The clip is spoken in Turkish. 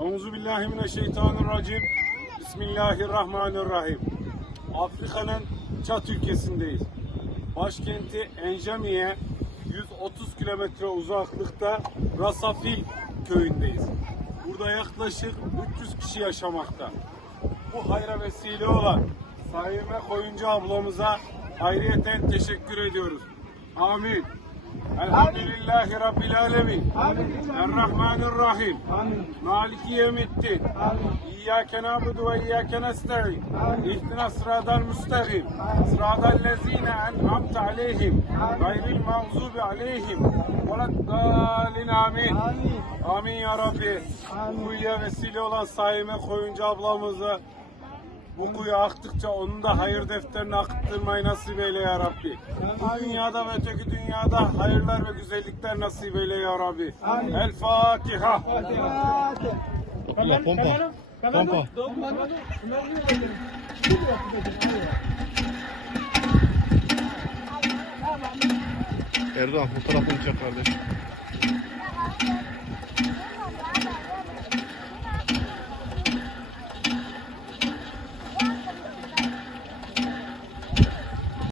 Euzu billahi mineşşeytanirracim. Bismillahirrahmanirrahim. Afrika'nın Çat ülkesindeyiz. Başkenti Enjami'ye 130 kilometre uzaklıkta Rasafil köyündeyiz. Burada yaklaşık 300 kişi yaşamakta. Bu hayra vesile olan Saime Koyuncu ablamıza ayrıyeten teşekkür ediyoruz. Amin. Elhamdülillahi Rabbil Alemin. Errahmanirrahim. Maliki yevmiddin. İyyâke nâbudu ve iyyâke nesta'in. İhdina sıradal müstegim. Sıradal lezîne en'amte aleyhim. Gayril mağzubi aleyhim. Veleddâlin amin. Amin ya Rabbi. Bu kuyuya vesile olan Saime Koyuncu ablamızı bu kuyu aktıkça onun da hayır defterini akıttırmayı nasip eyle ya Rabbi. Bu dünyada ve öteki dünyada hayırlar ve güzellikler nasip eyle ya Rabbi. El Fatiha. Allah pompa. Pompa. Erdoğan fotoğrafını çek kardeş.